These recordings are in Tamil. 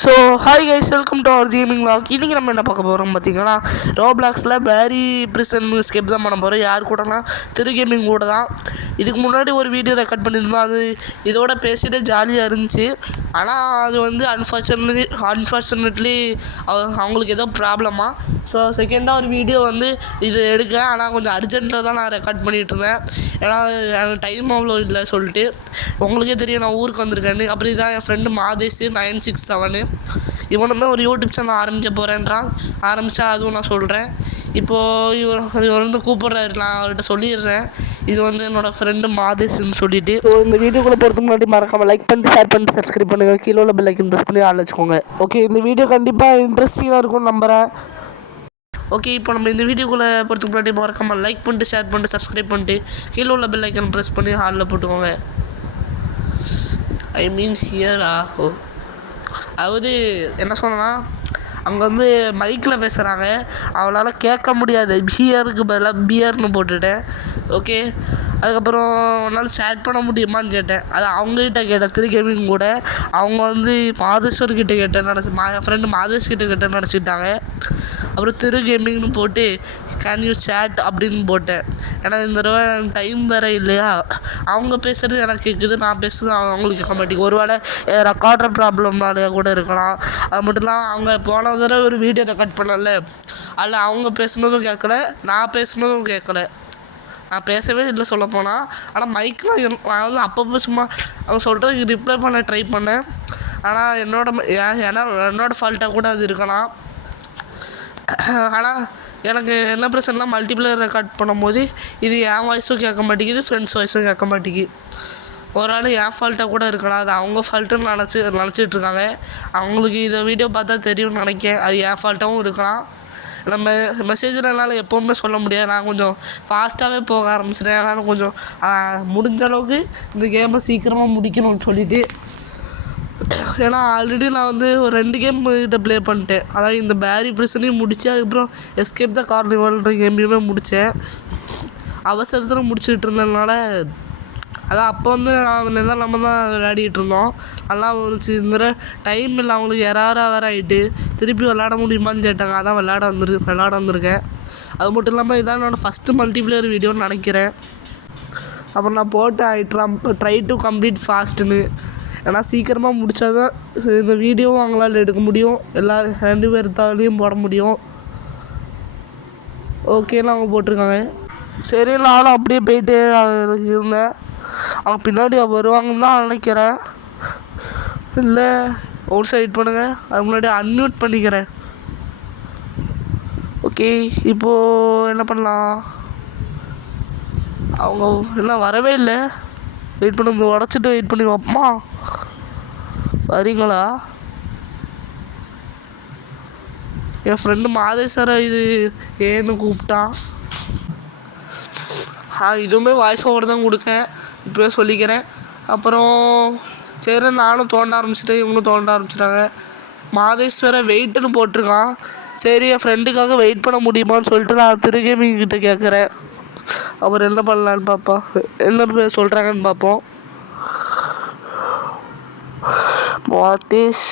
So hi guys, welcome to our gaming vlog. இன்றைக்கி நம்ம என்ன பார்க்க போகிறோம் பார்த்தீங்கன்னா, ரோப்ளாக்ஸில் பேரி பிரிசன் எஸ்கேப் தான் பண்ண போகிறோம். யார் கூடனா திரு கேமிங் கூட தான். இதுக்கு முன்னாடி ஒரு வீடியோ ரெக்கார்ட் பண்ணியிருந்தோம். அது இதோட பேசிட்டு ஜாலியாக இருந்துச்சு. ஆனால் அது வந்து அன்ஃபார்ச்சுனேட்லி அவங்களுக்கு ஏதோ ப்ராப்ளமாக. ஸோ செகண்டாக ஒரு வீடியோ வந்து இது எடுக்க, ஆனால் கொஞ்சம் அர்ஜென்ட்டில் தான் நான் ரெக்கார்ட் பண்ணிகிட்டு இருந்தேன். ஏன்னா டைம் அவ்வளோ இல்லை சொல்லிட்டு. உங்களுக்கே தெரியும் நான் ஊருக்கு வந்திருக்கேன்னு. அப்படி தான் என் ஃப்ரெண்டு மாதேஷ் 967 இவனுமே ஒரு யூடியூப் சேனல் ஆரம்பிக்க போகிறேன்றான். ஆரம்பித்தா அதுவும் நான் சொல்கிறேன். இப்போது இவர் வந்து கூப்பிட்றாரு, நான் அவர்கிட்ட சொல்லிடுறேன். இது வந்து என்னோடய ஃப்ரெண்டு மாதேஷ்ன்னு சொல்லிவிட்டு. ஸோ இந்த வீடியோக்குள்ளே போகிறதுக்கு முன்னாடி மறக்காமல் லைக் பண்ணிட்டு ஷேர் பண்ணிட்டு சப்ஸ்கிரைப் பண்ணுங்கள். கீழே உள்ள பெல் ஐக்கன் ப்ரெஸ் பண்ணி ஆள் வச்சுக்கோங்க. ஓகே, இந்த வீடியோ கண்டிப்பாக இன்ட்ரெஸ்டிங்காக இருக்கும்னு நம்புகிறேன். ஓகே, இப்போ நம்ம இந்த வீடியோக்குள்ளே போகிறதுக்கு முன்னாடி மறக்காமல் லைக் பண்ணிட்டு ஷேர் பண்ணிட்டு சப்ஸ்கிரைப் பண்ணிட்டு கீழே உள்ள பெல் ஐக்கன் ப்ரெஸ் பண்ணி ஹாலில் போட்டுக்கோங்க. I means ஹியரா? ஓ, அதாவது என்ன சொன்னா, அங்கே வந்து மைக்கில் பேசுகிறாங்க, அவளால் கேட்க முடியாது. பியருக்கு பதிலாக பியர்னு போட்டுட்டேன். ஓகே, அதுக்கப்புறம் ஒரு நாள் சேட் பண்ண முடியுமான்னு கேட்டேன். அது அவங்ககிட்ட கேட்டேன், திரு கேமிங் கூட. அவங்க வந்து மாதேஸ்வர்கிட்ட கேட்டேன் என் ஃப்ரெண்டு மாதேஷ்கிட்ட கேட்டேன்னு நினச்சிக்கிட்டாங்க. அப்புறம் திரு கேமிங்னு போட்டு கேன் யூ சேட் அப்படின்னு போட்டேன். ஏன்னா இந்த தடவை டைம் வேறு இல்லையா, அவங்க பேசுகிறது எனக்கு கேட்குது, நான் பேசுகிறது அவங்களுக்கு கேட்க மாட்டேங்குது. ஒருவேளை ரெக்கார்டர் ப்ராப்ளம்னாலே கூட இருக்கலாம். அது மட்டும் இல்லாமல் அவங்க போன தடவை ஒரு வீடியோ ரெக்கார்ட் பண்ணல, அதில் அவங்க பேசுனதும் கேட்கல, நான் பேசுனதும் கேட்கல. நான் பேசவே இல்லை சொல்லப்போனால். ஆனால் மைக்கில் நான் வந்து அப்பப்போ சும்மா அவங்க சொல்கிறதுக்கு ரிப்ளை பண்ண ட்ரை பண்ணேன். ஆனால் என்னோடய ஃபால்ட்டாக கூட அது இருக்கலாம். ஆனால் எனக்கு என்ன பிரச்சனைனா, மல்டிப்ளேயர் ரெக்கார்ட் பண்ணும்போது இது என் வாய்ஸும் கேட்க மாட்டேங்குது, ஃப்ரெண்ட்ஸ் வாய்ஸும் கேட்க மாட்டேங்குது. ஒரு ஆள் என் ஃபால்ட்டாக கூட இருக்கலாம், அது அவங்க ஃபால்ட்டுன்னு நினச்சிட்டு இருக்காங்க. அவங்களுக்கு இதை வீடியோ பார்த்தா தெரியும்னு நினைக்கிறேன். அது என் ஃபால்ட்டாகவும் இருக்கலாம். நம்ம மெசேஜில் என்னால் எப்போவுமே சொல்ல முடியாது. நான் கொஞ்சம் ஃபாஸ்ட்டாகவே போக ஆரம்பிச்சிட்டேன். அதனால் கொஞ்சம் முடிஞ்ச அளவுக்கு இந்த கேமை சீக்கிரமாக முடிக்கணும்னு சொல்லிவிட்டு. ஏன்னா ஆல்ரெடி நான் வந்து ஒரு 2 கேம் கிட்ட ப்ளே பண்ணிட்டேன். அதாவது இந்த பேரி பிரிசனையும் முடித்து, அதுக்கப்புறம் எஸ்கேப் த கார்னிவல்ன்ற கேமையுமே முடித்தேன். அவசரத்தில் முடிச்சுட்டு இருந்ததுனால, அதான் அப்போ வந்து நம்ம தான் விளையாடிட்டு இருந்தோம். நல்லா இருந்துச்சு. இந்த டைம் இல்லை, அவங்களுக்கு வேறு ஆகிட்டு திருப்பி விளாட முடியுமான்னு கேட்டாங்க. அதான் விளாட வந்திருக்கேன். அது மட்டும் இல்லாமல் இதான் என்னோடய ஃபஸ்ட்டு மல்டிப்ளேயர் வீடியோன்னு நினைக்கிறேன். அப்புறம் நான் போட்டு ட்ரை டு கம்ப்ளீட் ஃபாஸ்ட்டுன்னு. ஏன்னா சீக்கிரமாக முடித்தா தான் இந்த வீடியோவும் அவங்களால எடுக்க முடியும், எல்லோரும் 2 பேர்த்தாலையும் போட முடியும். ஓகேன்னு அவங்க போட்டிருக்காங்க. சரி, நானும் அப்படியே போயிட்டு இருந்தேன். அவங்க பின்னாடி வருவாங்கன்னு தான் நினைக்கிறேன். இல்லை, ஒரு சைட் பண்ணுங்கள், அது முன்னாடி அன்மியூட் பண்ணிக்கிறேன். ஓகே, இப்போது என்ன பண்ணலாம்? அவங்க எல்லாம் வரவே இல்லை. வெயிட் பண்ணி உடச்சிட்டு வெயிட் பண்ணி வைப்போமா? வரீங்களா? என் ஃப்ரெண்டு மாதேஸ்வரை இது ஏன்னு கூப்பிட்டான். இதுவுமே வாய்ஸ் ஓவர் தான் கொடுக்கேன், இப்போவே சொல்லிக்கிறேன். அப்புறம் சரி, நானும் தோண்ட ஆரம்பிச்சிட்டேன், இவங்களும் தோண்ட ஆரம்பிச்சிட்டாங்க. மாதேஸ்வரை வெயிட்டுன்னு போட்டிருக்கான். சரி, என் ஃப்ரெண்டுக்காக வெயிட் பண்ண முடியுமான்னு சொல்லிட்டு நான் திரு கேமிங் கிட்ட கேட்குறேன். அப்புறம் என்ன பண்ணலான்னு பார்ப்போம், என்ன சொல்கிறாங்கன்னு பார்ப்போம். மாதேஷ்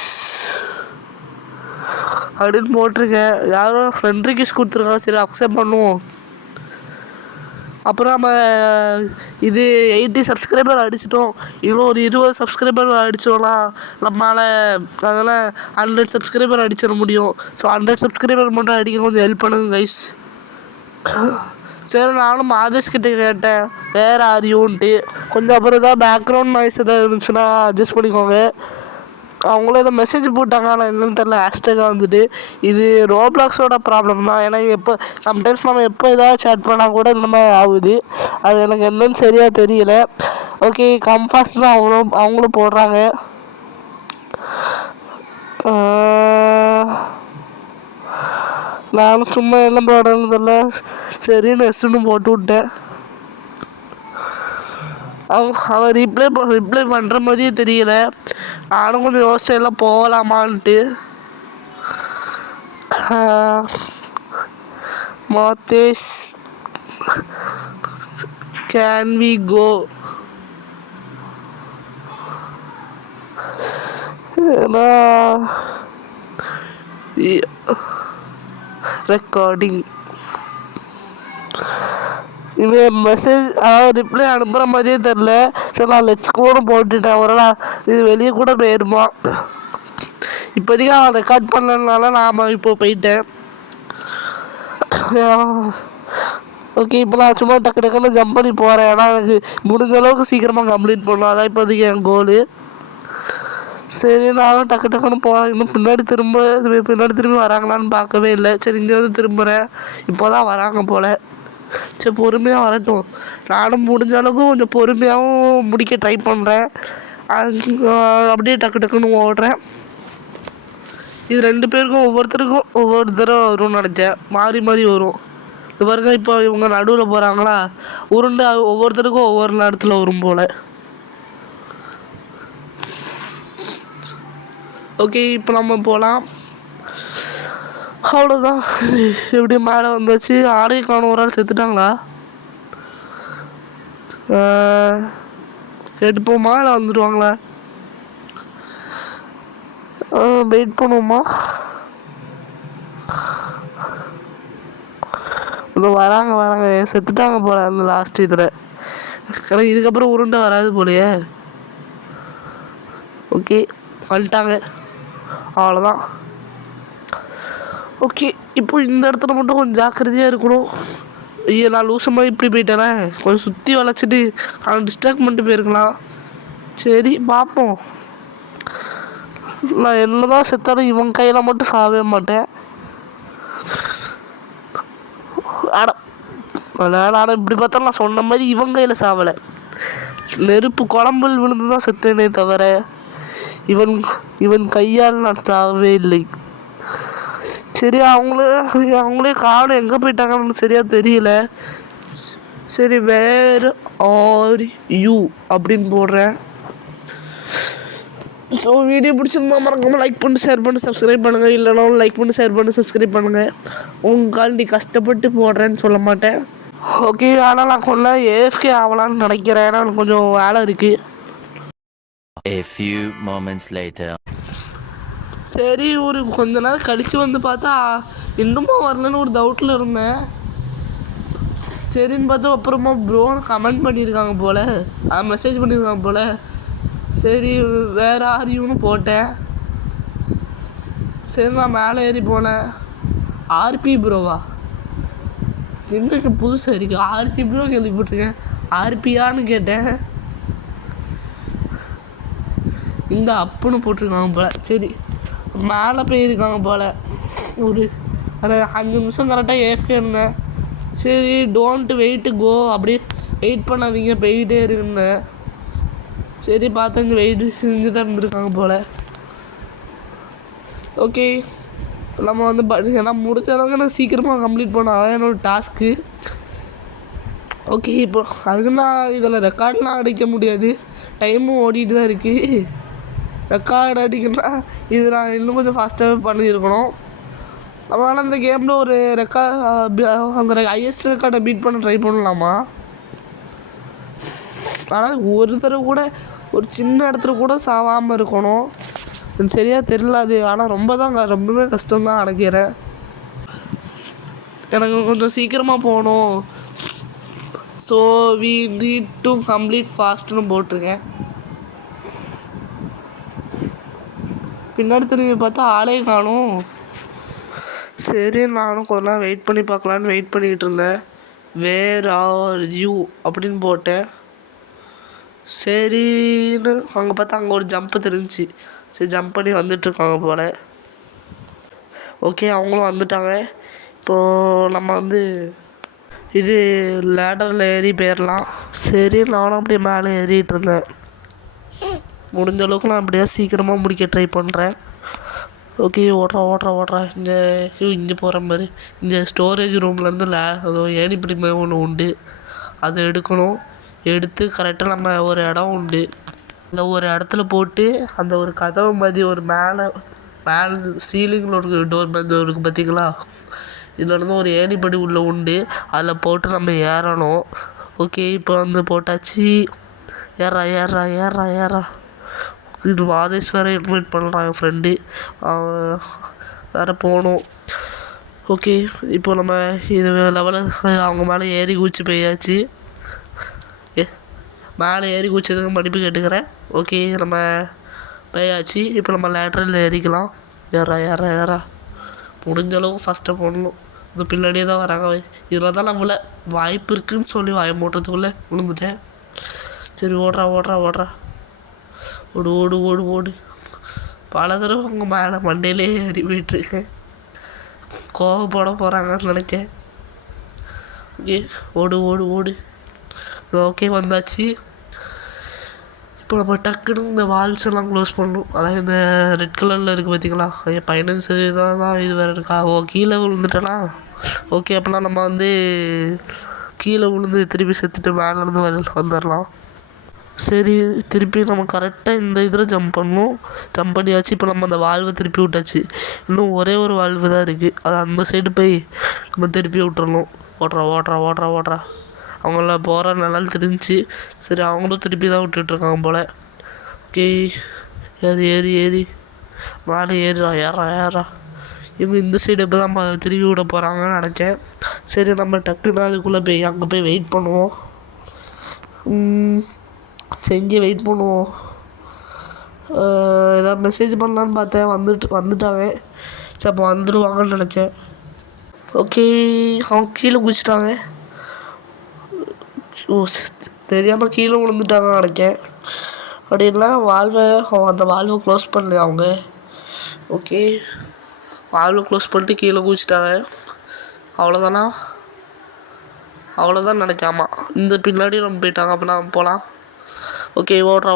அப்படின்னு போட்டிருக்கேன். யாரும் ஃப்ரெண்ட் ரிக்வெஸ்ட் கொடுத்துருக்காங்க. சரி, அக்செப்ட் பண்ணுவோம். அப்புறம் நம்ம இது 80 சப்ஸ்கிரைபர் அடிச்சிட்டோம். இன்னும் ஒரு 20 சப்ஸ்கிரைபர் அடித்தோம்னா நம்மளால் அதனால் 100 சப்ஸ்கிரைபர் அடிச்சிட முடியும். ஸோ 100 சப்ஸ்கிரைபர் மட்டும் அடிக்க கொஞ்சம் ஹெல்ப் பண்ணுங்க கைஸ். சரி, நானும் மாதேஷ்கிட்ட கேட்டேன் வேறு ஆரியோன்ட்டு. கொஞ்சம் அப்புறம் தான் பேக்ரவுண்ட் நாய்ஸ் எதாவது இருந்துச்சுன்னா அட்ஜஸ்ட் பண்ணிக்கோங்க. அவங்களும் ஏதோ மெசேஜ் போட்டாங்க, ஆனால் என்னென்னு தெரில. ஹேஷ்டேக்காக வந்துட்டு இது ரோப்ளாக்ஸோட ப்ராப்ளம் தான். ஏன்னா சம்டைம்ஸ் நம்ம எப்போ ஏதாவது சேட் பண்ணால் கூட இந்த மாதிரி ஆகுது. அது எனக்கு என்னன்னு சரியாக தெரியல. ஓகே, கம்ஃபாஸ்ட் தான் அவங்களும் போடுறாங்க. நானும் சும்மா என்ன போடுறதுன்னு தெரியல, சரின்னு எஸ்ன்னு போட்டு விட்டேன். அவன் ரிப்ளை பண்ணுற மாதிரியே தெரியல. நானும் கொஞ்சம் யோசிச்செல்லாம் போகலாமான்ட்டு. Mathesh can we go? ஏன்னா ரெக்கார்டிங். இவன் மெசேஜ் ரிப்ளை அனுப்புகிற மாதிரியே தெரில. சரி நான் லெட்ஸ் கூட போட்டுட்டேன். ஒரு இது வெளியே கூட போயிடுமா. இப்போதைக்கு அவன் ரெக்கார்ட் பண்ணனால நான் இப்போ போயிட்டேன். ஓகே, இப்போ நான் சும்மா டக்கு டக்குன்னு ஜம்ப் பண்ணி போகிறேன். ஏன்னா எனக்கு முடிஞ்ச அளவுக்கு சீக்கிரமாக கம்ப்ளீட் பண்ணலாம். அதான் இப்போதைக்கு என் கோலு. சரி, நானும் டக்கு டக்குன்னு போகிறேன். இன்னும் பின்னாடி திரும்பி வராங்களான்னு பார்க்கவே இல்லை. சரி, இங்கே வந்து திரும்புகிறேன். இப்போ தான் வராங்க போல். சரி, பொறுமையாக வரட்டும். நானும் முடிஞ்ச அளவுக்கு கொஞ்சம் பொறுமையாகவும் முடிக்க ட்ரை பண்ணுறேன். அப்படியே டக்கு டக்குன்னு ஓடுறேன். இது 2 பேருக்கும் ஒவ்வொருத்தருக்கும் ஒவ்வொரு தடவை வரும்னு நினச்சேன். மாறி மாறி வரும். இது பாருங்க, இப்போ இவங்க நடுவில் போகிறாங்களா, உருண்டு ஒவ்வொருத்தருக்கும் ஒவ்வொரு நேரத்தில் வரும் போல். ஓகே, இப்போ நம்ம போகலாம். அவ்வளோதான், எப்படியும் மேலே வந்தாச்சு. ஆடை காணும். ஒரு ஆள் செத்துட்டாங்களா? கேட்டுப்போமா இல்லை வந்துடுவாங்களா? வெயிட் பண்ணுவோமா? இப்போ வராங்க செத்துட்டாங்க போல அந்த லாஸ்ட் இதில். எனக்கு இதுக்கப்புறம் உருண்டை வராது போலையே. ஓகே, வந்துட்டாங்க. அவ்வளோதான். ஓகே, இப்போ இந்த இடத்துல மட்டும் கொஞ்சம் ஜாக்கிரதையாக இருக்கணும். ஐயோ, நான் லூசமாக இப்படி போயிட்டேனே. கொஞ்சம் சுற்றி வளைச்சிட்டு அவன் டிஸ்ட்ராக்ட் பண்ணிட்டு போயிருக்கலாம். சரி, பார்ப்போம். நான் என்னதான் செத்தாலும் இவன் கையில் மட்டும் சாவே மாட்டேன். ஆனால் இப்படி பார்த்தாலும் நான் சொன்ன மாதிரி இவன் கையில் சாவலை. நெருப்பு குழம்புல் விழுந்து தான் செத்தேனே தவிர இவன் கையால் நான் சாகவே இல்லை. சரி, அவங்களே காணும் எங்கே போயிட்டாங்கன்னு சரியாக தெரியல. சரி, வேர் ஆர் யூ அப்படின்னு போடுறேன். ஸோ வீடியோ பிடிச்சிருந்தா மறக்காமல் லைக் பண்ணி ஷேர் பண்ணி சப்ஸ்கிரைப் பண்ணுங்கள். இல்லைனாலும் லைக் பண்ணி ஷேர் பண்ணி சப்ஸ்கிரைப் பண்ணுங்கள். உங்களுக்காண்டி கஷ்டப்பட்டு போடுறேன்னு சொல்ல மாட்டேன். ஓகே, ஆனால் நான் கொஞ்சம் ஏஎஃப்கே ஆகலான்னு நினைக்கிறேன். ஏன்னா எனக்கு கொஞ்சம் வேலை இருக்குது. A few moments later. சரி, ஒரு கொஞ்ச நேரம் கழித்து வந்து பார்த்தா இன்னுமா வரலன்னு ஒரு டவுட்டில் இருந்தேன். சரின்னு பார்த்தா அப்புறமா ப்ரோன்னு கமெண்ட் பண்ணியிருக்காங்க போல், மெசேஜ் பண்ணியிருக்காங்க போல். சரி, வேறு ஆரியுன்னு போட்டேன். சரி, நான் மேலே ஏறி போனேன். ஆர்பி ப்ரோவா? எங்களுக்கு புதுசாக இருக்குது. ஆர்பி ப்ரோ கேள்விப்பட்டிருக்கேன். ஆர்பியான்னு கேட்டேன். இந்த அப்புன்னு போட்டிருக்காங்க போல். சரி, மேலே போயிருக்காங்க போல். ஒரு 5 நிமிஷம் கரெக்டாக ஏஎஃப்கே இருந்தேன். சரி, டோன்ட் வெயிட் கோ, அப்படியே வெயிட் பண்ணாதீங்க, போயிட்டே இருக்குன்னு. சரி, பார்த்தா இங்கே வெயிட் செஞ்சு தான் இருந்திருக்காங்க போல். ஓகே, நம்ம வந்து ஏன்னா முடிச்ச அளவுக்கு நான் சீக்கிரமாக கம்ப்ளீட் பண்ண என்னோடய டாஸ்க்கு. ஓகே, இப்போ அதுக்கு நான் இதில் ரெக்கார்ட்லாம் அடிக்க முடியாது. டைமும் ஓடிட்டு தான் இருக்குது. ரெக்கார்டு அடிக்கணும்னா இது நான் இன்னும் கொஞ்சம் ஃபாஸ்ட்டாகவே பண்ணியிருக்கணும். அதனால் அந்த கேமில் ஒரு அந்த ஹையஸ்ட் ரெக்கார்டை பீட் பண்ண ட்ரை பண்ணலாமா? ஆனால் ஒரு தடவை கூட ஒரு சின்ன இடத்துல கூட சாவாமல் இருக்கணும். சரியாக தெரியல அது. ஆனால் ரொம்பவே கஷ்டம்தான் நினைக்கிறேன். எனக்கு கொஞ்சம் சீக்கிரமாக போகணும். So we need to complete ஃபாஸ்ட்னு போட்டிருக்கேன். பின்னாடி திரும்பி பார்த்தா ஆளே காணும். சரி, நானும் கொஞ்ச நேரம் வெயிட் பண்ணி பார்க்கலான்னு வெயிட் பண்ணிக்கிட்டு இருந்தேன். வேர் ஆர் யூ அப்படின்னு போட்டேன். சரின்னு அங்கே பார்த்தா அங்கே ஒரு ஜம்ப்பு தெரிஞ்சிச்சு. சரி, ஜம்ப் பண்ணி வந்துட்டுருக்காங்க போல். ஓகே, அவங்களும் வந்துட்டாங்க. இப்போது நம்ம வந்து இது லேடரில் ஏறி போயிடலாம். சரி, நானும் அப்படியே மேலே ஏறிட்டு இருந்தேன். முடிஞ்ச அளவுக்கு நான் அப்படியே சீக்கிரமாக முடிக்க ட்ரை பண்ணுறேன். ஓகே, ஓடுறா இங்கே போகிற மாதிரி. இந்த ஸ்டோரேஜ் ரூம்லேருந்து அதோ ஏணிப்படி மாதிரி ஒன்று உண்டு. அதை எடுக்கணும். எடுத்து கரெக்டாக நம்ம ஒரு இடம் உண்டு, அந்த ஒரு இடத்துல போட்டு அந்த ஒரு கதவை மாதிரி ஒரு மேலே சீலிங்கில் ஒரு டோர் மாதிரி இருக்குது பார்த்தீங்களா? இதுலேருந்து ஒரு ஏணிப்படி உள்ளே உண்டு. அதில் போட்டு நம்ம ஏறணும். ஓகே, இப்போ வந்து போட்டாச்சு. ஏறா இது வாதேஷ் வேறு இன்வைட் பண்ணுறான் என் ஃப்ரெண்டு. வேறு போகணும். ஓகே, இப்போ நம்ம இது லெவலில் அவங்க மேலே ஏறி குதிச்சு போயாச்சு. மேலே ஏறி குதிச்சதுக்கு மன்னிப்பு கேட்டுக்கிறேன். ஓகே, நம்ம போயாச்சு. இப்போ நம்ம லேட்டரில் ஏறிக்கலாம். ஏறா முடிஞ்ச அளவுக்கு ஃபஸ்ட்டு போடணும். இந்த பின்னாடியே தான் வராங்க. இதில் தான் நம்மள வாய்ப்பு இருக்குதுன்னு சொல்லி வாய மூட்டுறதுக்குள்ளே விழுந்துட்டேன். சரி, ஓடுறா ஓடு ஓடு ஓடு ஓடு. பல தடவை அவங்க மேலே மண்டையிலே ஏறி போயிட்டுருக்கேன். கோவப்பட போகிறாங்கன்னு நினைக்கேன். ஓகே, ஓடு ஓடு ஓடு. ஓகே, வந்தாச்சு. இப்போ நம்ம டக்குன்னு இந்த வால்ஸ் எல்லாம் க்ளோஸ் பண்ணணும். அதாவது இந்த ரெட் கலரில் இருக்குது பார்த்தீங்களா, என் பையனுக்கு தான் இது வேறு இருக்கா. கீழே விழுந்துட்டேனா. ஓகே, அப்போனா நம்ம வந்து கீழே விழுந்து திருப்பி செத்துட்டு மேலேருந்து வந்துடலாம். சரி, திருப்பி நம்ம கரெக்டாக இந்த இதில் ஜம்ப் பண்ணணும். ஜம்ப் பண்ணியாச்சு. இப்போ நம்ம அந்த வால்வை திருப்பி விட்டாச்சு. இன்னும் ஒரே ஒரு வால்வு தான் இருக்குது. அது அந்த சைடு போய் நம்ம திருப்பி விட்டுறணும். ஓடுறா. அவங்கள போகிற நல்லா தெரிஞ்சிச்சு. சரி, அவங்களும் திருப்பி தான் விட்டுட்ருக்காங்க போல். ஓகே, ஏறி மேலே ஏறா. இவங்க இந்த சைடு இப்போ தான் திருப்பி விட போகிறாங்கன்னு நினச்சேன். சரி, நம்ம டக்குன்னு அதுக்குள்ளே போய் அங்கே போய் வெயிட் பண்ணுவோம். செஞ்சு வெயிட் பண்ணுவோம். ஏதாவது மெசேஜ் பண்ணலான்னு பார்த்தேன். வந்துட்டாங்க. சரி, அப்போ வந்துடுவாங்கன்னு நினச்சேன். ஓகே, அவங்க கீழே குதிச்சிட்டாங்க. தெரியாமல் கீழே விழுந்துட்டாங்கன்னு நினைச்சேன். அப்படின்னா அந்த வால்வை க்ளோஸ் பண்ணல அவங்க. ஓகே, வால்வை க்ளோஸ் பண்ணிட்டு கீழே குதிச்சிட்டாங்க. அவ்வளோதான் நினைக்காமா. இந்த பின்னாடி நம்ம போயிட்டாங்க. அப்போ நம்ம போகலாம். ஓகே, ஓடுறா.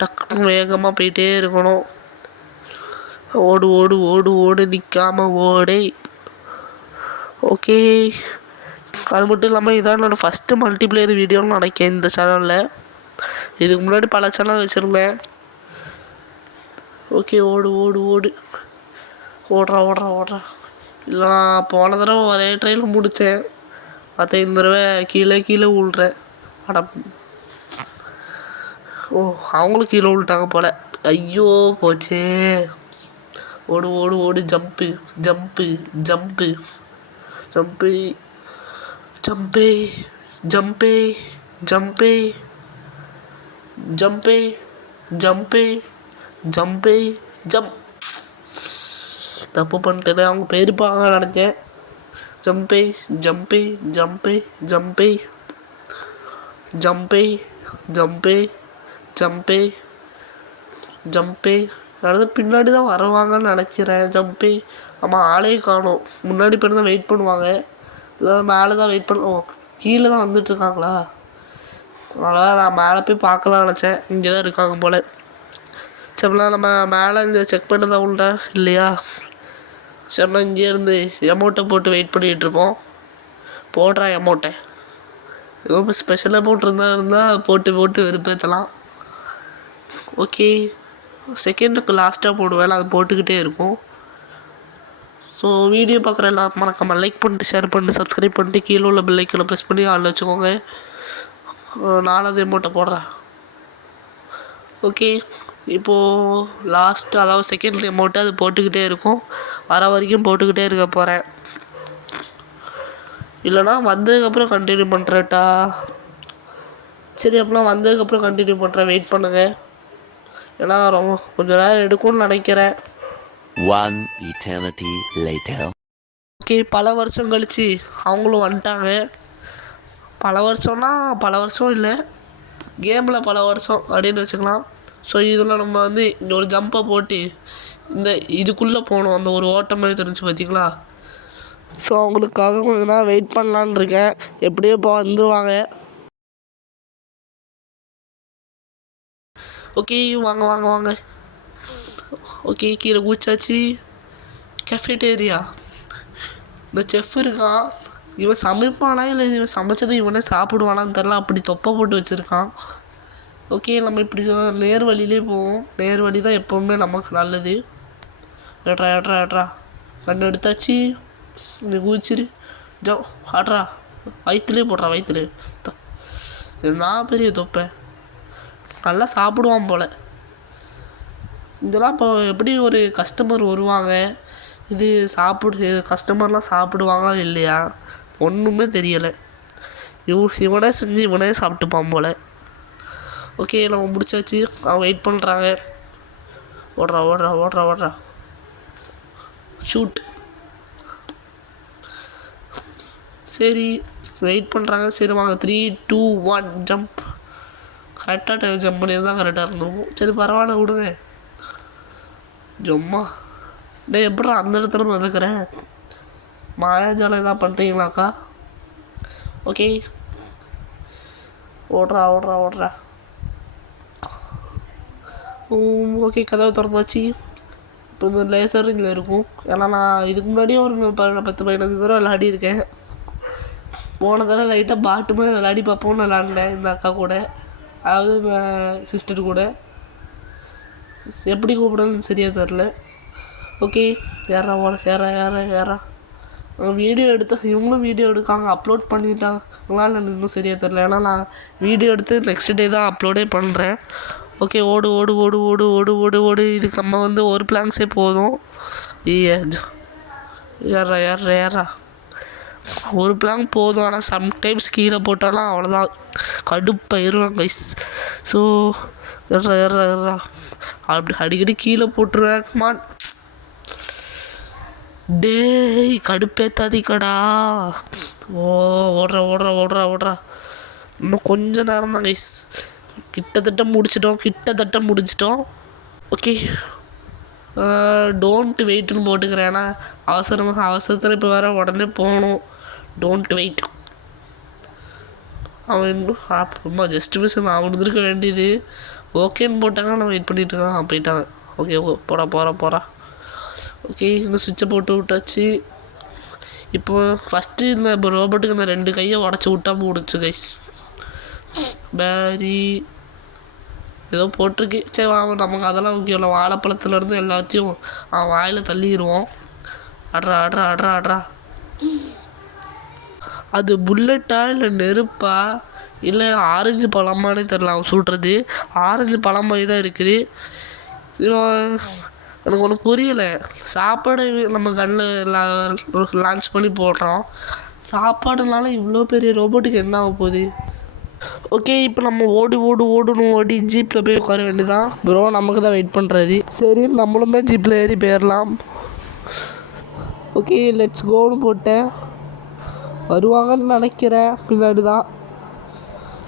டக்குன்னு வேகமாக போயிட்டே இருக்கணும். ஓடு நிற்காம ஓடே. ஓகே, அது மட்டும் இல்லாமல் இதான் என்னோடய ஃபஸ்ட்டு மல்டிப்ளேயர் வீடியோன்னு நினைக்கிறேன் இந்த சேனலில். இதுக்கு முன்னாடி பல சேனல் வச்சுருந்தேன். ஓகே, ஓடுறா. இல்லை, போன தடவை ஒரே ட்ரெயினில் முடித்தேன். மற்ற இந்த தடவை கீழே விழுறேன். அவங்களும் கீழே விழுட்டாங்க போல். ஐயோ, போச்சே. ஓடு. ஜம்ப். தப்பு பண்ணிட்டேன். அவங்க போயிருப்பாங்க நினைச்சேன். ஜம்பே. அதாவது பின்னாடி தான் வருவாங்கன்னு நினைக்கிறேன். ஜம்பே. ஆமாம், ஆளே காணும். முன்னாடி பேர் தான் வெயிட் பண்ணுவாங்க. இல்லை, மேலே தான் வெயிட் கீழே தான் வந்துட்டுருக்காங்களா. அதனால் நான் மேலே போய் பார்க்கலாம் நினச்சேன். இங்கே தான் இருக்காங்க போல். சரிண்ணா, நம்ம மேலே இங்கே செக் பண்ண தான் உள்ள இல்லையா. சரிண்ணா, இங்கே இருந்து அமௌண்ட்டை போட்டு வெயிட் பண்ணிகிட்ருப்போம். போடுறா அமௌண்ட்டை. ஏதோ இப்போ ஸ்பெஷல் அமௌண்ட் இருந்தால் போட்டு வெறுப்பேற்றலாம். ஓகே, செகண்டுக்கு லாஸ்ட்டாக போடுவேன். அது போட்டுக்கிட்டே இருக்கும். ஸோ வீடியோ பார்க்குற எல்லாம் மறக்காமல் லைக் பண்ணிட்டு, ஷேர் பண்ணிட்டு, சப்ஸ்கிரைப் பண்ணிட்டு, கீழே உள்ள பெல் ஐக்கனை ப்ரெஸ் பண்ணி ஆள் வச்சுக்கோங்க. நாலாவது அமௌண்ட்டை போடுறேன். ஓகே, இப்போது லாஸ்ட்டு, அதாவது செகண்ட் அமௌண்ட்டு அது போட்டுக்கிட்டே இருக்கும். வர வரைக்கும் போட்டுக்கிட்டே இருக்க போகிறேன். இல்லைனா வந்ததுக்கப்புறம் கண்டினியூ பண்ணுறேட்டா. சரி, அப்படின்னா வந்ததுக்கப்புறம் கண்டினியூ பண்ணுறேன். வெயிட் பண்ணுங்கள். ஏன்னா ரொம்ப கொஞ்சம் நேரம் எடுக்கும்னு நினைக்கிறேன். One eternity later. ஓகே, பல வருஷம் கழிச்சு அவங்களும் வந்துட்டாங்க. பல வருஷம் இல்லை, கேமில் பல வருஷம் அப்படின்னு வச்சுக்கலாம். ஸோ இதில் நம்ம வந்து இங்கே ஒரு ஜம்பை போட்டு இதுக்குள்ளே போகணும். அந்த ஒரு ஓட்டமே தெரிஞ்சு பார்த்தீங்களா. ஸோ அவங்களுக்காக கொஞ்ச நேரம் வெயிட் பண்ணலான்னு இருக்கேன். எப்படியோ இப்போ வந்துடுவாங்க. ஓகே, வாங்க. ஓகே, கீழே குச்சாச்சு. கெஃபேட்டேரியா. இந்த செஃப் இருக்கான். இவன் சமைப்பானா இல்லை இவன் சமைச்சதை இவனே சாப்பிடுவானான்னு தெரில. அப்படி தொப்பை போட்டு வச்சுருக்கான். ஓகே, நம்ம இப்படி நேர் வழியிலே போவோம். நேர் வழி தான் எப்போவுமே நமக்கு நல்லது. ஏட்ரா கண்ணு எடுத்தாச்சு. இங்கே குதிச்சிரு. ஆட்ரா, வயிற்றுலேயே போடுறா. வயிற்றுல நான் பெரிய தொப்பை. நல்லா சாப்பிடுவான் போல். இதெல்லாம் இப்போ எப்படி ஒரு கஸ்டமர் வருவாங்க, இது கஸ்டமர்லாம் சாப்பிடுவாங்களா இல்லையா ஒன்றுமே தெரியலை. இவனே செஞ்சு இவனே சாப்பிட்டுப்பான் போல். ஓகே நம்ம முடிச்சாச்சு. அவன் வெயிட் பண்ணுறாங்க. ஓடுறா ஓடுறா ஓடுறா ஓடுறா ஷூட். சரி வெயிட் பண்ணுறாங்க. சரி வாங்க 3 2 1 ஜம்ப். கரெக்டாக டைம் ஜம்ப் பண்ணியிருந்தால் கரெக்டாக இருந்திருக்கும். சரி பரவாயில்ல விடுங்க. ஜம்மா டே எப்படா அந்த இடத்துல மிதக்கிறேன்? மாயாஜாலம் எதாவது பண்ணுறீங்களாக்கா? ஓகே ஓடுறா ஓடுறா ஓடுறா. ஓகே கதவை திறந்தாச்சு. இப்போ இந்த லேசர் இங்கே இருக்கும். ஏன்னா நான் இதுக்கு முன்னாடியே ஒரு 10-15 தடவை விளையாடிருக்கேன். போன தடவை லைட்டாக பாட்டுமே விளையாடி பார்ப்போம்னு விளாண்டேன் இந்த அக்கா கூட, அதாவது சிஸ்டர் கூட. எப்படி கூப்பிடணும்னு சரியாக தெரில. ஓகே யாரா யாரா வீடியோ இவங்களும் வீடியோ எடுக்காங்க, அப்லோட் பண்ணிட்டாங்களான்னு எனக்கு இன்னும் சரியாக தெரில. ஏன்னா நான் வீடியோ எடுத்து நெக்ஸ்ட் டே தான் அப்லோடே பண்ணுறேன். ஓகே ஓடு ஓடு ஓடு ஓடு ஓடு ஓடு ஓடு. இதுக்கு நம்ம ஒரு பிளாங்ஸே போதும். ஏறா ஒரு பிளாங் போதும். ஆனால் சம்டைம்ஸ் கீழே போட்டாலும் அவ்வளோதான், கடுப்பாயிருவேன் கைஸ். ஸோ ஏறா அப்படி அடிக்கடி கீழே போட்டுருவேன். மான் டேய் கடுப்பேத்தாதிக்கடா. ஓடுறா ஓடுறா ஓடுறா ஓடுறா. இன்னும் கொஞ்சம் நேரம் தான் கைஸ். கிட்டத்தட்ட முடிச்சிட்டோம். ஓகே டோன்ட் வெயிட்னு போட்டுக்கிறேன். ஏன்னா அவசரத்தில் இப்போ வேறு உடனே போகணும். Don't wait. அவன் இன்னும் ரொம்ப ஜஸ்ட் மிஸ் அவன் இருக்க வேண்டியது. ஓகேன்னு போட்டாங்க, நான் வெயிட் பண்ணிட்டு இருக்கான். போயிட்டாங்க. ஓகே போகிறா. ஓகே இந்த சுவிட்சை போட்டு விட்டாச்சு. இப்போ ஃபஸ்ட்டு இந்த ரோபோட்டுக்கு இந்த 2 கையை உடச்சி விட்டா முடிச்சு கைஸ். பேரி ஏதோ போட்டிருக்கு. சரி நமக்கு அதெல்லாம் முக்கியம் இல்லை. வாழைப்பழத்துலேருந்து எல்லாத்தையும் வாயில் தள்ளிடுவோம். ஆட்ரா. அது புல்லட்டா இல்லை நெருப்பா இல்லை ஆரஞ்சு பழமானே தெரில. அவன் சொல்கிறது ஆரஞ்சு பழம் மாதிரி தான் இருக்குது. எனக்கு ஒன்றும் புரியலை. சாப்பாடு நம்ம கண்ணில் லான்ச் பண்ணி போடுறோம். சாப்பாடுனால இவ்வளோ பெரிய ரோபோட்டுக்கு என்ன ஆக போகுது? ஓகே இப்போ நம்ம ஓடி ஜீப்பில் போய் உட்கார வேண்டியதான். ப்ரோ நமக்கு தான் வெயிட் பண்ணுறது. சரி நம்மளுமே ஜீப்பில் ஏறி போயிடலாம். ஓகே லெட்ஸ் கோன்னு போட்டேன். வருவாங்கன்னு நினைக்கிறேன். பின்னாடி தான்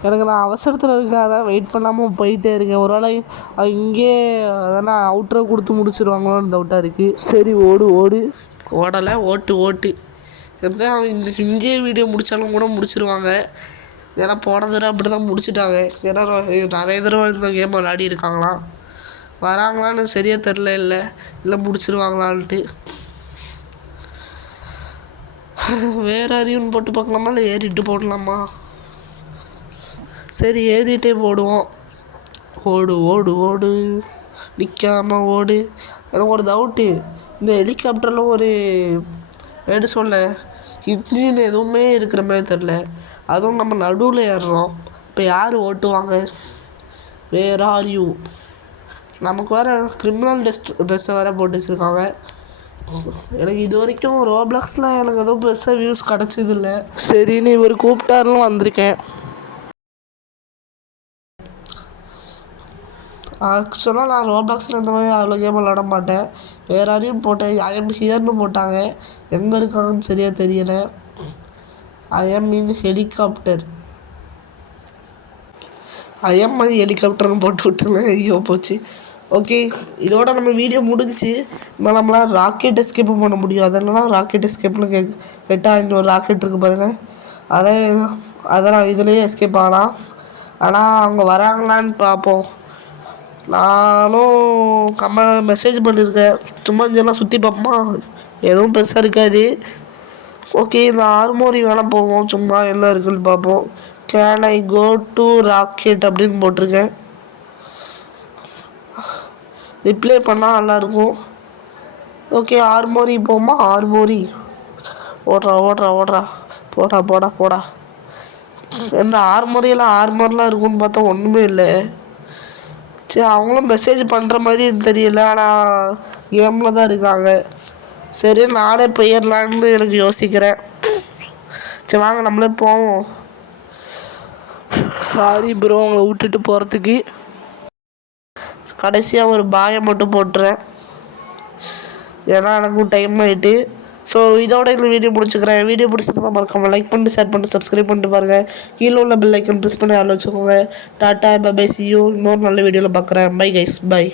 எனக்கு நான் அவசரத்தில் இருக்கேன், அதான் வெயிட் பண்ணாமல் போயிட்டே இருக்கேன். ஒரு வேளை இங்கே அதெல்லாம் அவுட்டரை கொடுத்து முடிச்சிருவாங்களோன்னு டவுட்டாக இருக்குது. சரி ஓடலை ஓட்டு இருந்தால் அவன் இங்கேயே வீடியோ முடித்தாலும் கூட முடிச்சிருவாங்க. ஏன்னா போன தடவை அப்படி தான் முடிச்சுட்டாங்க. ஏன்னா நிறைய தடவை இந்த கேம் விளையாடி இருக்காங்களாம். வராங்களான்னு சரியாக தெரில. இல்லை முடிச்சிருவாங்களான்ட்டு. வேறு அறிவுன்னு போட்டு பார்க்கலாமா இல்லை ஏறிட்டு போடலாமா? சரி ஏறிட்டே போடுவோம். ஓடு நிற்காமல் ஓடு. எனக்கு ஒரு டவுட்டு, இந்த ஹெலிகாப்டரில் ஒரு எப்படி சொல்ல இன்ஜின் எதுவுமே இருக்கிற மாதிரி தெரில. அதுவும் நம்ம நடுவில் ஏறுறோம். இப்போ யார் ஓட்டுவாங்க? Where are you? நமக்கு வேறு கிரிமினல் ட்ரெஸ்ஸை வேறு போட்டு வச்சுருக்காங்க. எனக்கு இது வரைக்கும் ரோப்ளாக்ஸில் எனக்கு எதுவும் பெருசாக வியூஸ் கிடச்சதில்லை. சரின்னு இவர் கூப்பிட்டாருன்னு வந்திருக்கேன். ஆக்சுவலாக நான் ரோப்ளாக்ஸில் இந்த மாதிரி அவ்வளோ கேம் விளாட மாட்டேன். வேறு யாரையும் போட்டேன். ஐ எம் ஹியர்னு போட்டாங்க. எங்கே இருக்காங்கன்னு சரியாக தெரியலை. ஐ எம் இன் ஹெலிகாப்டர்னு போட்டு விட்டுருவேன். ஐயோ போச்சு. ஓகே இதோட நம்ம வீடியோ முடிஞ்சு. இருந்தாலும் நம்மளால் ராக்கெட் எஸ்கேப்பும் பண்ண முடியும். அதெல்லாம் ராக்கெட் எஸ்கேப்னு கேட்டால் இன்னொரு ராக்கெட் இருக்குது பாருங்கள். அதெல்லாம் இதுலேயே எஸ்கேப் ஆகலாம். ஆனால் அவங்க வராங்களான்னு பார்ப்போம். நானும் மெசேஜ் பண்ணியிருக்கேன். சும்மா இதெல்லாம் சுற்றி பார்ப்போமா, எதுவும் பெருசாக இருக்காது. ஓகே இந்த ஆர்மோரி வேணால் போவோம். சும்மா என்ன இருக்குன்னு பார்ப்போம். Can I go to rocket அப்படின்னு போட்டிருக்கேன். ரிப்ளை பண்ணால் நல்லாயிருக்கும். ஓகே ஆர்மோரி போமா. ஆர்மோரி ஓடுறா போடா. என்ன ஆர்மரிலாம் இருக்குன்னு பார்த்தா ஒன்றுமே இல்லை. சரி அவங்களும் மெசேஜ் பண்ணுற மாதிரி தெரியல, ஆனால் கேமில் தான் இருக்காங்க. சரி நானே போயிடலான்னு எனக்கு யோசிக்கிறேன். சரி வாங்க நம்மளே போவோம். சாரி ப்ரோ உங்களை விட்டுட்டு போகிறதுக்கு. கடைசியாக ஒரு பாயை மட்டும் போட்டுறேன், ஏன்னா எனக்கும் டைம் ஆகிட்டு. ஸோ இதோட இந்த வீடியோ முடிச்சுக்கிறேன். வீடியோ பிடிச்சிருந்தா மறக்காமல் லைக் பண்ணிட்டு ஷேர் பண்ணிட்டு சப்ஸ்கிரைப் பண்ணிட்டு பாருங்கள். கீழே உள்ள பெல் ஐக்கன் ப்ரெஸ் பண்ணி ஆள் வச்சுக்கோங்க. Tata bye bye, see you. இன்னொரு நல்ல வீடியோவில் பார்க்குறேன். Bye guys, by.